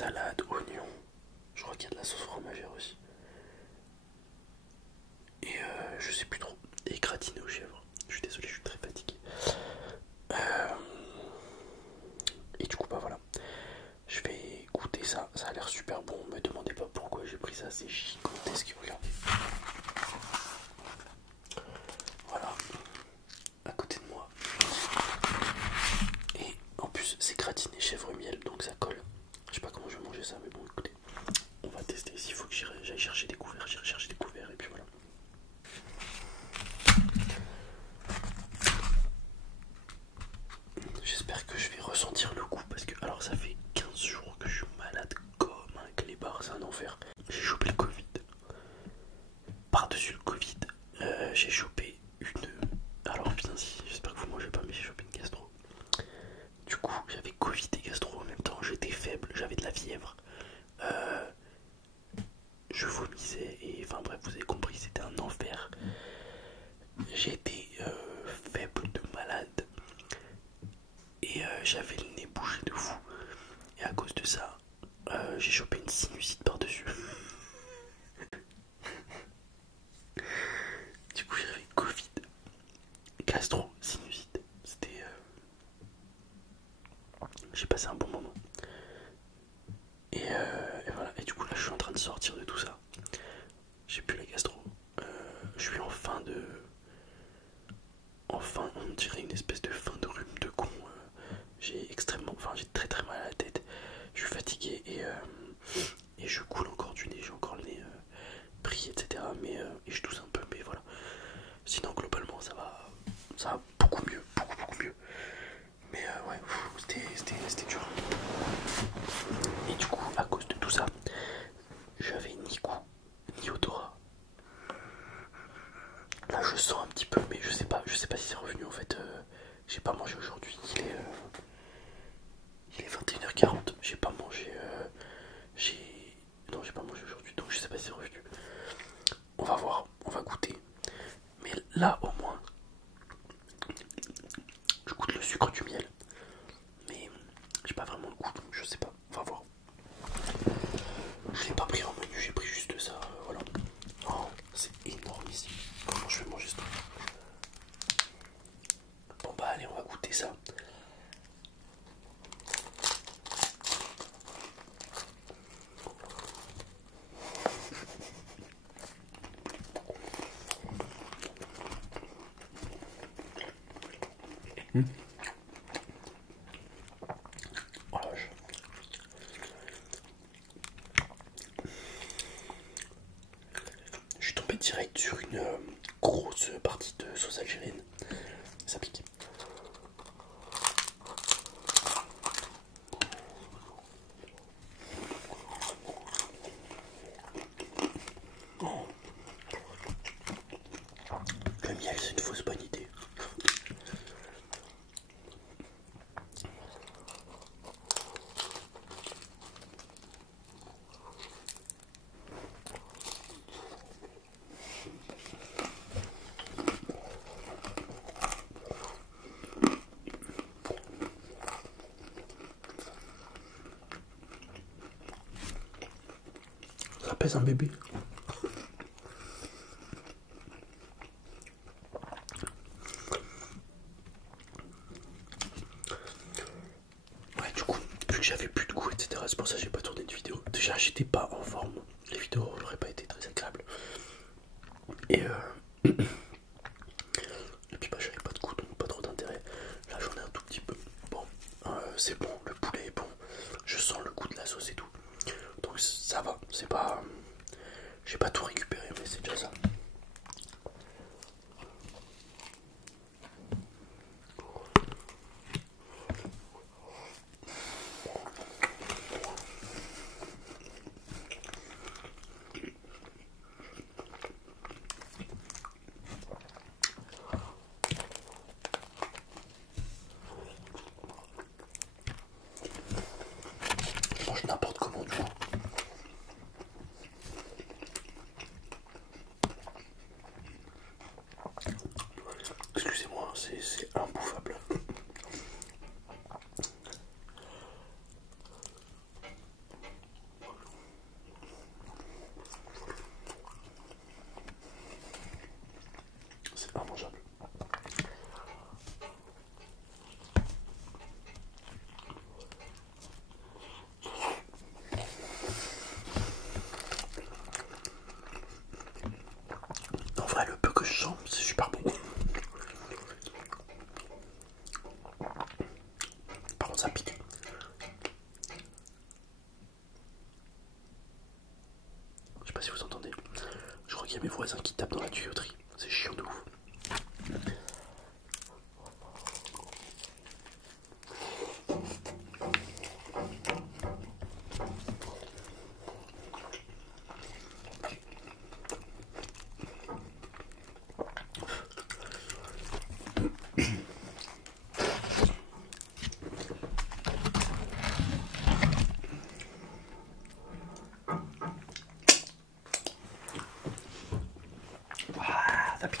salade, oignon. Je crois qu'il y a de la sauce fromagère aussi. Et je sais plus trop. Et gratiné aux chèvres. Je suis désolé, je suis très fatigué. Euh, et du coup, bah voilà. Je vais goûter ça. Ça a l'air super bon. Me demandez pas pourquoi j'ai pris ça. C'est gigantesque. Regardez. Voilà. À côté de moi. Et en plus, c'est gratiné chèvre miel. Donc ça colle. Je sais pas comment je vais manger ça. Mais bon, écoutez. On va tester. S'il faut que j'aille chercher des couverts, j'irai chercher des couverts. Et puis voilà. J'espère que je vais ressentir le goût parce que alors ça fait 15 jours que je suis malade comme un clébard, c'est un enfer. J'ai chopé le Covid. Par-dessus le Covid, j'ai chopé une... Alors putain si, j'espère que vous mangez pas mais j'ai chopé une gastro. Du coup j'avais Covid et gastro en même temps, j'étais faible, j'avais de la fièvre. Je vomissais et enfin bref vous avez compris c'était un enfer. J'étais faible de malade. Et j'avais le nez bouché de fou. Et à cause de ça, j'ai chopé une sinusite par-dessus. Du coup, j'avais Covid, gastro, sinusite. C'était. J'ai passé un bon moment. Et voilà. Et du coup, là, je suis en train de sortir de tout ça. J'ai plus la gastro. Je suis en fin de. Enfin, on dirait une espèce de fin de rhume de con. J'ai extrêmement. Enfin, j'ai très très mal à la tête. Je suis fatigué et je coule encore du nez. J'ai encore le nez pris, etc. Et je tousse un peu, mais voilà. Sinon, globalement, ça va beaucoup mieux, beaucoup mieux. Mais ouais, c'était dur. Et du coup, à cause de tout ça, j'avais ni goût, ni odorat. Là, je sens un petit peu, mais je sais pas si c'est revenu en fait. J'ai pas mangé aujourd'hui. Il est 21h40. J'ai pas mangé. Non, j'ai pas mangé aujourd'hui, donc je sais pas si c'est revenu. On va voir, on va goûter. Mais là, au moins, je goûte le sucre du miel. Mais j'ai pas vraiment le goût, donc je sais pas. On va voir. Je l'ai pas pris en menu, j'ai pris juste ça. Voilà. Oh, c'est énormissime. Comment je vais manger ce truc? Bon bah allez, on va goûter ça. Oh la vache. Je suis tombé direct sur une grosse partie de sauce algérienne. Ça pique. Oh, le miel, c'est une fausse bonne idée. Ça pèse un bébé. Ouais, du coup, vu que j'avais plus de goût, etc., c'est pour ça que j'ai pas tourné de vidéo. Déjà, j'étais pas en forme. Les vidéos n'auraient pas été très agréables. Et et puis bah j'avais pas de goût, donc pas trop d'intérêt. Là j'en ai un tout petit peu. Bon, c'est bon, le poulet est bon. Je sens le goût de la sauce et tout. Donc ça va, c'est pas... J'ai pas tout récupéré, mais c'est déjà ça. la tuyauterie. C'est chiant de ouf. Ah, ça pique.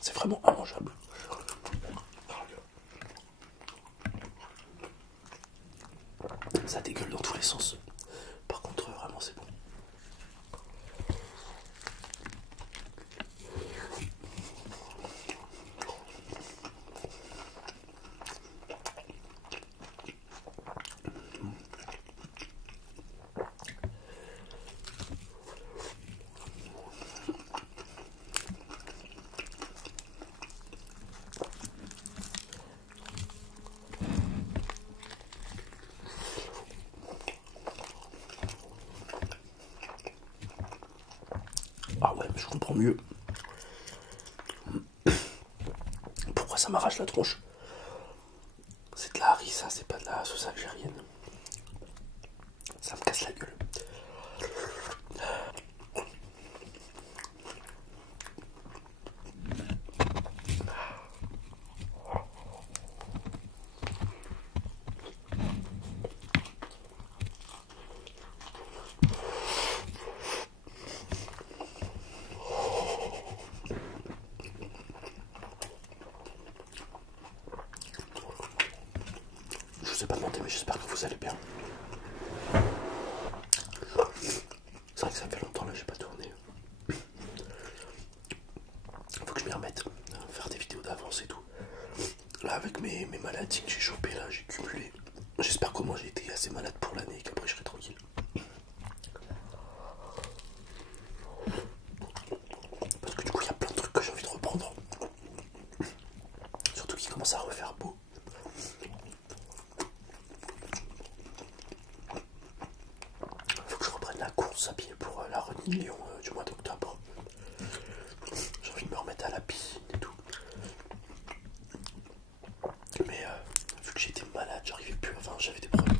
C'est vraiment immangeable. Ça dégueule dans tous les sens. Par contre, vraiment, c'est bon. Ah ouais, mais je comprends mieux pourquoi ça m'arrache la tronche. C'est de la harissa, c'est pas de la sauce algérienne. Ça me casse la gueule. Je vous ai pas demandé, mais j'espère que vous allez bien. C'est vrai que ça fait longtemps là, j'ai pas tourné. Faut que je m'y remette, faire des vidéos d'avance et tout. Là, avec mes maladies que j'ai chopées, là, j'ai cumulé. J'espère qu'au moins j'ai été assez malade pour l'année et qu'après je serai tranquille. Parce que du coup, il y a plein de trucs que j'ai envie de reprendre. Surtout qu'il commence à refaire beau. Faut que je reprenne la course à pied pour la Running Lyon du mois d'octobre. J'ai envie de me remettre à la piscine et tout. Mais vu que j'étais malade, j'arrivais plus, enfin j'avais des problèmes.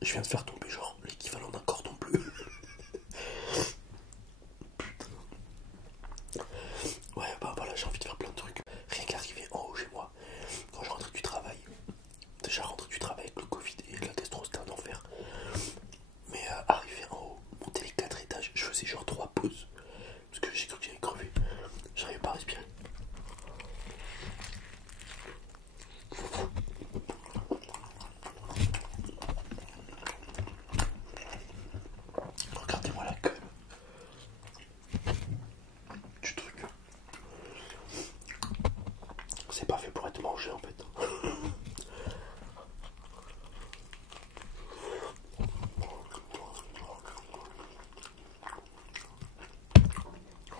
Je viens de faire tomber genre l'équivalent d'un cordon bleu. Putain. Ouais bah voilà, j'ai envie de faire plein de trucs. Rien qu'arriver en haut chez moi, quand je rentre du travail. Déjà rentrer du travail avec le Covid et la gastro c'était un enfer. Mais arriver en haut, monter les 4 étages, je faisais genre 3 pauses. Parce que j'ai cru que j'allais crever. J'arrivais pas à respirer. Regardez-moi la gueule du truc. C'est pas fait pour être mangé en fait.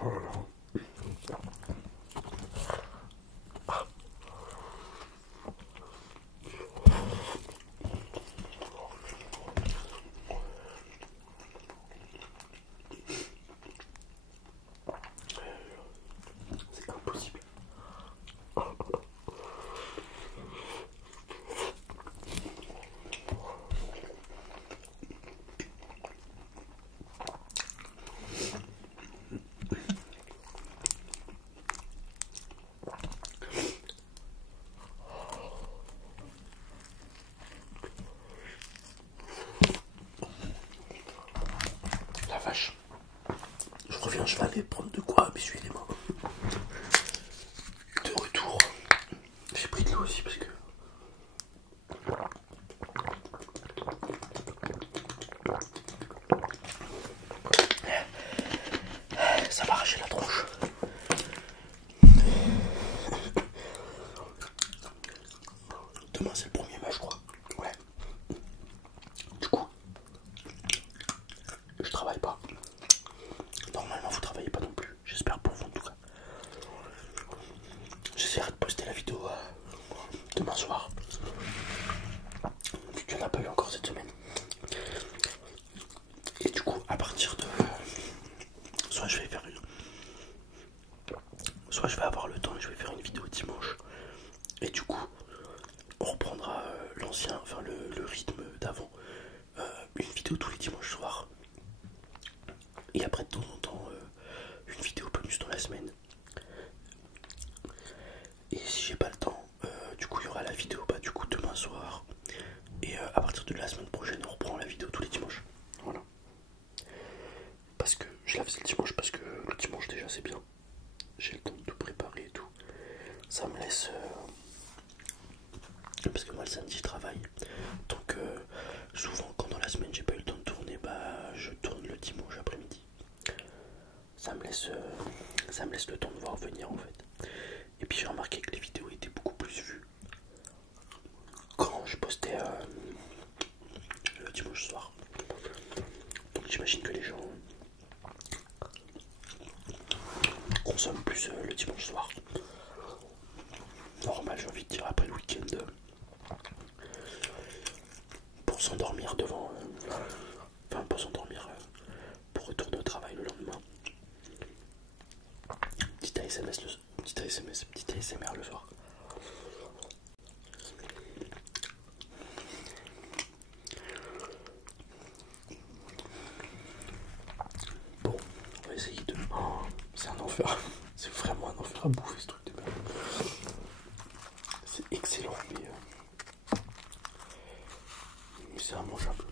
Oh là là. C'est impossible. La vache. Je reviens, je vais aller prendre de quoi m'essuyer les mains. De retour. J'ai pris de l'eau aussi parce que... ça m'a arraché la tronche. Demain c'est le 1er mai je crois. Ouais. Du coup, soit je vais avoir le temps et je vais faire une vidéo dimanche. Et du coup, on reprendra l'ancien, enfin le rythme d'avant. Une vidéo tous les dimanches soirs. Et après de temps en temps, une vidéo bonus dans la semaine. Et si j'ai pas le temps, du coup il y aura la vidéo du coup demain soir. Et à partir de la semaine prochaine, on reprend la vidéo tous les dimanches. Voilà. Parce que je la faisais le dimanche, parce que le dimanche déjà c'est bien. J'ai le temps de tout préparer et tout. Ça me laisse... Parce que moi le samedi je travaille. Donc souvent quand dans la semaine j'ai pas eu le temps de tourner, je tourne le dimanche après-midi. Ça me laisse le temps de voir venir en fait. Et puis j'ai remarqué que les vidéos étaient beaucoup plus vues quand je postais le dimanche soir. Donc j'imagine que les gens consomment plus le dimanche soir. Normal, j'ai envie de dire, après le week-end, pour s'endormir devant... Enfin, pour s'endormir pour retourner au travail le lendemain. Petit ASMR le soir. Bon, on va essayer de... Oh, c'est un enfer. C'est vraiment un enfer à bouffer ce truc de merde. C'est excellent, mais c'est immangeable.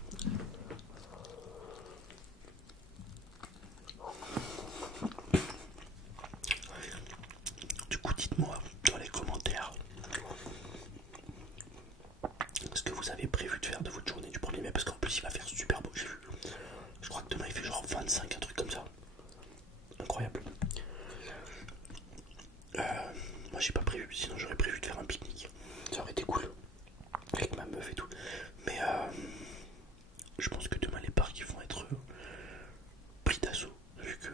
Du coup, dites-moi dans les commentaires ce que vous avez prévu de faire de votre journée du 1er mai, parce qu'en plus il va faire super beau, j'ai vu. Je crois que demain il fait genre 25, un truc comme ça. Incroyable. Moi j'ai pas prévu, sinon j'aurais prévu de faire un pique-nique. Ça aurait été cool. Avec ma meuf et tout. Mais je pense que demain les parcs ils vont être pris d'assaut. Vu que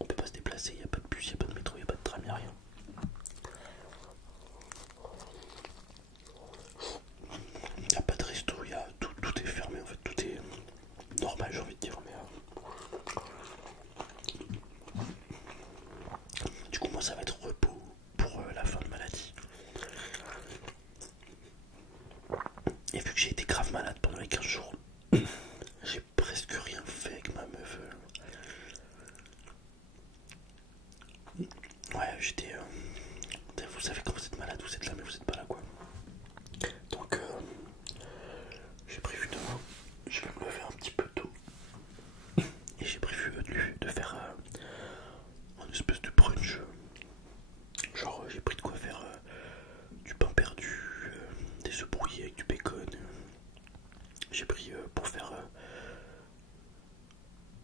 on peut pas se déplacer, il n'y a pas de bus, il n'y a pas de métro, il n'y a pas de tram, il n'y a rien. Il n'y a pas de resto, tout est fermé en fait, tout est normal j'ai envie de dire. Mais du coup moi ça va être repos pour la fin de maladie. Et vu que j'ai été grave malade pendant les 15 jours, j'ai presque rien fait avec ma meuf. Ouais, j'étais... vous savez quand vous êtes malade, vous êtes là mais vous êtes pas là quoi. Donc j'ai prévu demain, je vais me lever un petit peu tôt. Et j'ai prévu de faire un espèce de brunch. Genre j'ai pris de quoi faire du pain perdu, des œufs brouillés avec du bacon. J'ai pris pour faire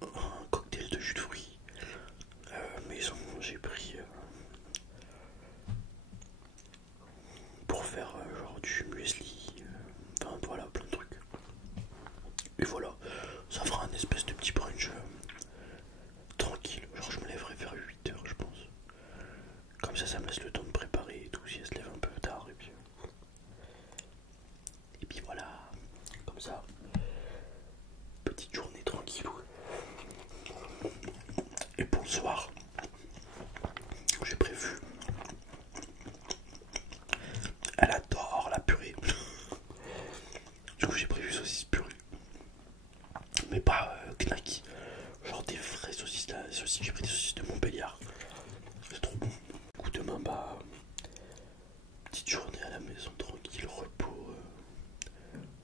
un cocktail de jus de fruits maison. J'ai pris pour faire genre du muesli. Enfin voilà, plein de trucs. Et voilà, ça fera un espèce de petit brunch tranquille. Genre je me lèverai vers 8 h je pense. Comme ça me laisse le temps de préparer et tout si elle se lève un peu tard. Et puis voilà, comme ça, petite journée tranquille. Et pour le soir, j'ai prévu... Elle adore la purée. Du coup j'ai prévu saucisse purée. Mais pas knacky. Genre des vraies saucisses là. J'ai pris des saucisses de Montbéliard. C'est trop bon. Du coup demain petite journée à la maison tranquille, repos.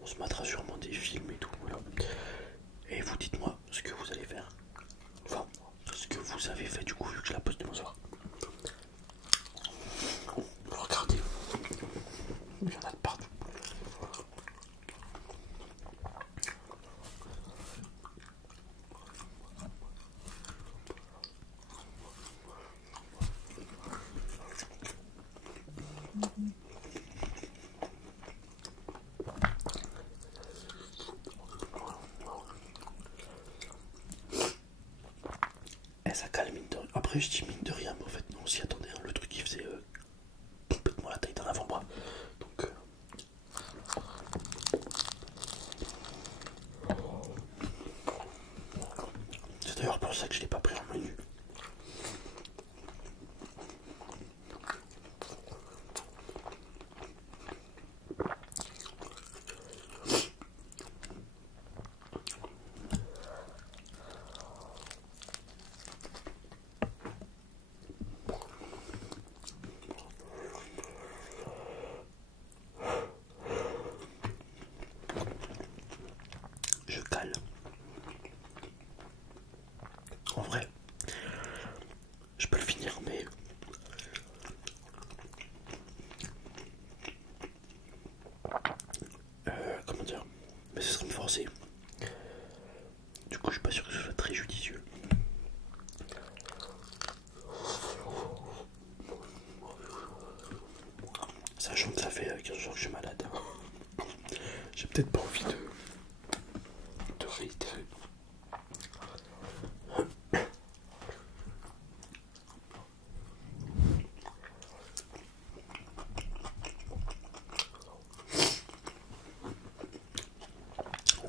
On se mettra sûrement des films et tout. Voilà. Et vous dites-moi ce que vous allez faire. Enfin, ce que vous avez fait du coup vu que je la poste demain soir. Regardez. Il y en a de partout. Et ça calme mine de rien. Après je dis mine de rien mais en fait non on s'y attendait hein. Le truc il faisait complètement la taille d'un avant-bras. Donc c'est d'ailleurs pour ça que je l'ai pas pris en menu. En vrai, je peux le finir, mais comment dire, mais ce serait me forcer. Du coup, je suis pas sûr que ce soit très judicieux. Sachant que ça fait 15 jours que je suis malade. J'ai peut-être pas envie de réitérer.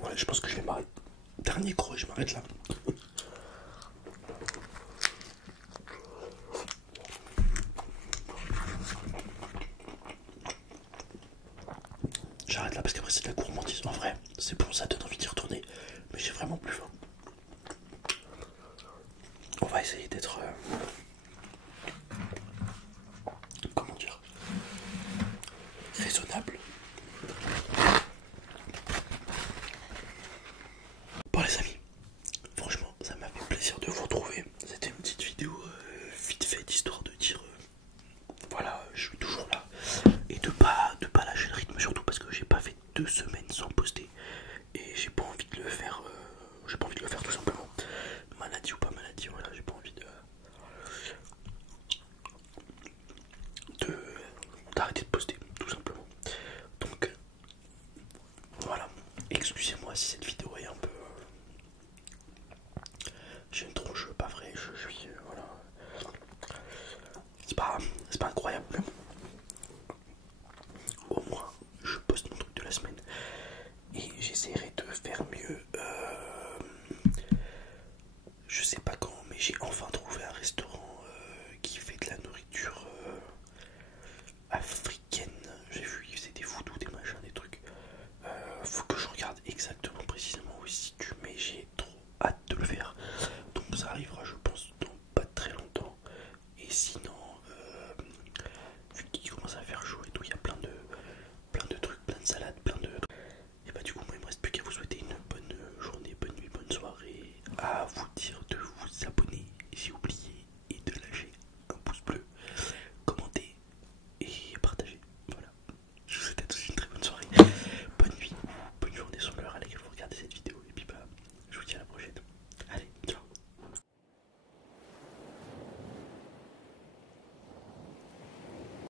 Ouais, je pense que je vais m'arrêter. Dernier croc, je m'arrête là. J'arrête là parce qu'après c'est de la gourmandise. En vrai, c'est bon, ça donne envie d'y retourner. Mais j'ai vraiment plus faim. On va essayer d'être... comment dire, raisonnable. Bon les amis, franchement ça m'a fait plaisir de vous retrouver. C'était une petite vidéo vite faite histoire de dire voilà, je suis toujours là. Et de pas lâcher le rythme, surtout parce que j'ai pas fait 2 semaines sans poster. Et j'ai pas envie de le faire. J'ai pas envie de le faire tout simplement. Maladie ou pas maladie, voilà, j'ai pas envie de d'arrêter de poster, tout simplement. Donc voilà, excusez-moi si cette vidéo est un peu... j'ai une tronche pas vraie, je suis... voilà. C'est pas incroyable, mais bon. Au moins, je poste mon truc de la semaine. Et j'essaierai de faire mieux. Je sais pas quand, mais j'ai enfin